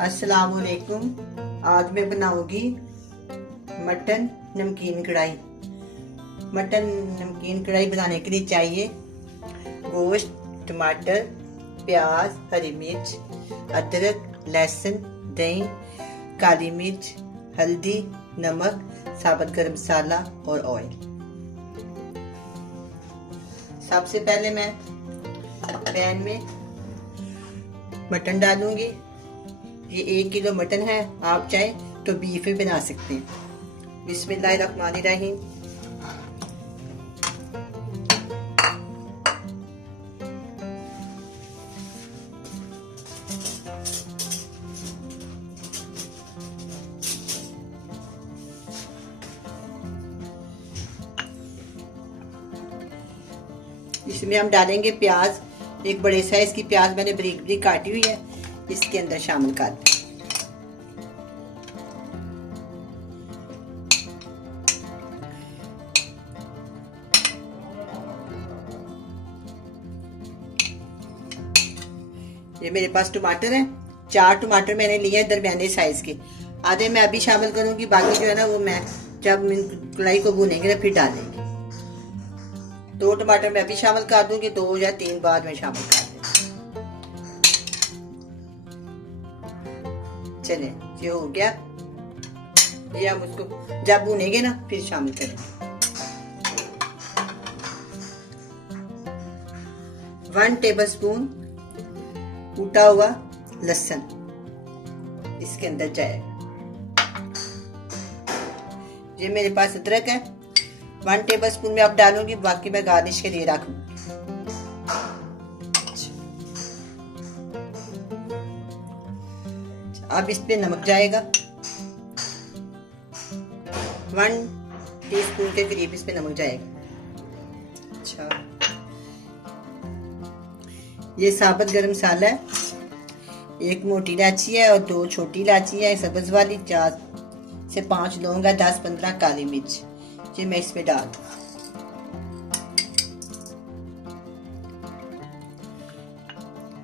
अस्सलामुअलैकुम। आज मैं बनाऊंगी मटन नमकीन कढ़ाई। मटन नमकीन कढ़ाई बनाने के लिए चाहिए गोश्त, टमाटर, प्याज, हरी मिर्च, अदरक, लहसुन, दही, काली मिर्च, हल्दी, नमक, साबुत गरम मसाला और ऑयल। सबसे पहले मैं पैन में मटन डालूंगी। ये 1 किलो मटन है, आप चाहे तो बीफ भी बना सकते हैं। बिस्मिल्लाहिर्रहमानिर्रहीम। इसमें हम डालेंगे प्याज। एक बड़े साइज की प्याज मैंने बारीक बारीक काटी हुई है, इसके अंदर शामिल कर दें। ये मेरे पास टमाटर है, 4 टमाटर मैंने लिए हैं दरमियाने साइज के। आधे मैं अभी शामिल करूंगी, बाकी जो है ना वो मैं जब कढ़ाई को भूनेंगे ना फिर डालेंगे। 2 टमाटर मैं अभी शामिल कर दूंगी, 2 या 3 बाद में शामिल कर दूंगी। चले, ये हो गया। ये हम उसको जब भूनेंगे ना फिर शामिल करेंगे। 1 टेबलस्पून कूटा हुआ लहसुन इसके अंदर जाएगा। ये मेरे पास अदरक है, 1 टेबलस्पून में अब डालूंगी, बाकी मैं गार्निश के लिए रखूंगी। अब इस पे नमक जाएगा, 1 टीस्पून के करीब इस पे नमक जाएगा। अच्छा, ये साबुत गरम मसाला है, 1 मोटी इलायची है और 2 छोटी इलायची है सब्ज वाली, 4 से 5 लौंग है, 10-15 काली मिर्च। ये मैं इसमें डाल दूं।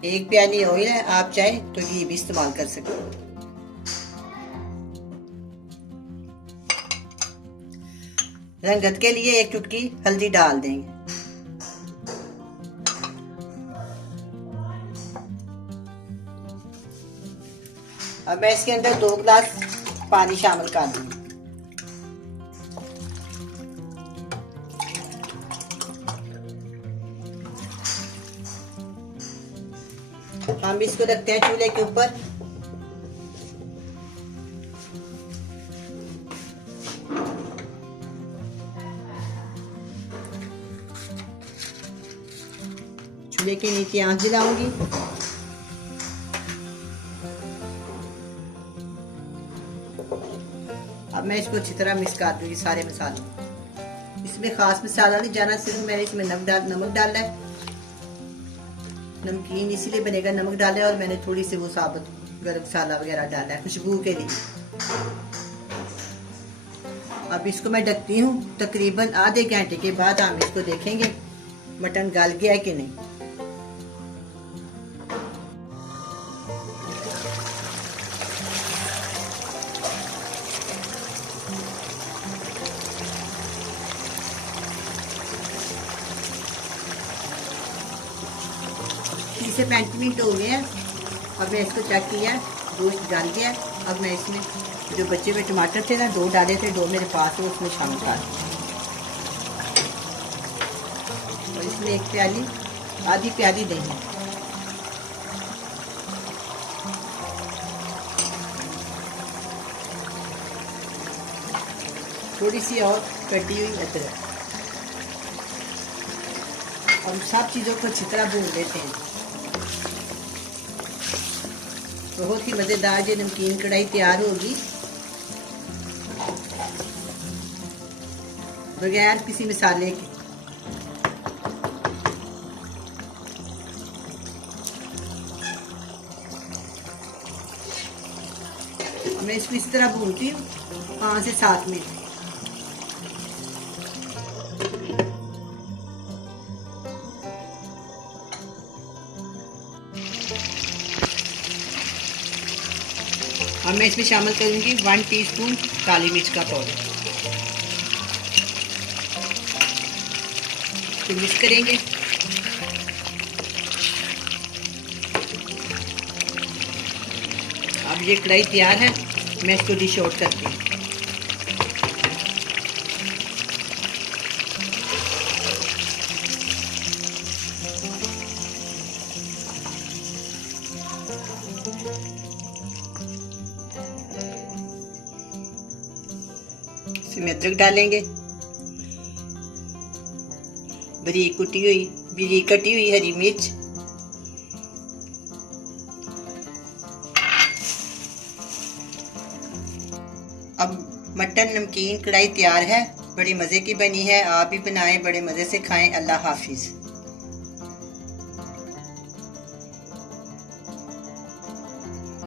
एक प्याली ऑयल है, आप चाहे तो घी भी इस्तेमाल कर सकते हो। रंगत के लिए 1 चुटकी हल्दी डाल देंगे। अब मैं इसके अंदर 2 गिलास पानी शामिल कर दूंगी। हम इसको रखते हैं चूल्हे के ऊपर। चूल्हे के नीचे आंच जलाऊंगी। अब मैं इसको अच्छी तरह मिक्स कर दूंगी सारे मसाले। इसमें खास मसाला नहीं जाना, सिर्फ मैंने इसमें नमक डाला है। नमकीन इसीलिए बनेगा, नमक डाला है और मैंने थोड़ी सी वो साबुत गरम मसाला वगैरह डाला है खुशबू के लिए। अब इसको मैं ढकती हूँ। तकरीबन आधे घंटे के बाद हम इसको देखेंगे मटन गल गया है कि नहीं। इसे 35 मिनट हो गए हैं। अब मैं इसको चेक किया, गोश्त डाल गया। अब मैं इसमें जो बचे हुए टमाटर थे ना, 2 डाले थे, 2 मेरे पास है, उसमें शामिल कर दिया। और इसमें 1 प्याली, आधी प्याली दही। थोड़ी सी और कटी हुई अदरक। और सब चीज़ों को अच्छी तरह भून लेते हैं। बहुत ही मज़ेदार ये नमकीन कढ़ाई तैयार होगी बगैर किसी मसाले के। मैं इसको इस तरह भूनती हूँ 5 से 7 मिनट। अब मैं इसमें शामिल करूंगी 1 टीस्पून काली मिर्च का पाउडर। फिर मिक्स करेंगे। अब ये कढ़ाई तैयार है, मैं इसको डिश आउट करती हूँ। इसमें अदरक डालेंगे, बारीक कटी हुई हरी मिर्च, अब मटन नमकीन कढ़ाई तैयार है। बड़ी मज़े की बनी है, आप भी बनाएं, बड़े मज़े से खाएं। अल्लाह हाफिज़।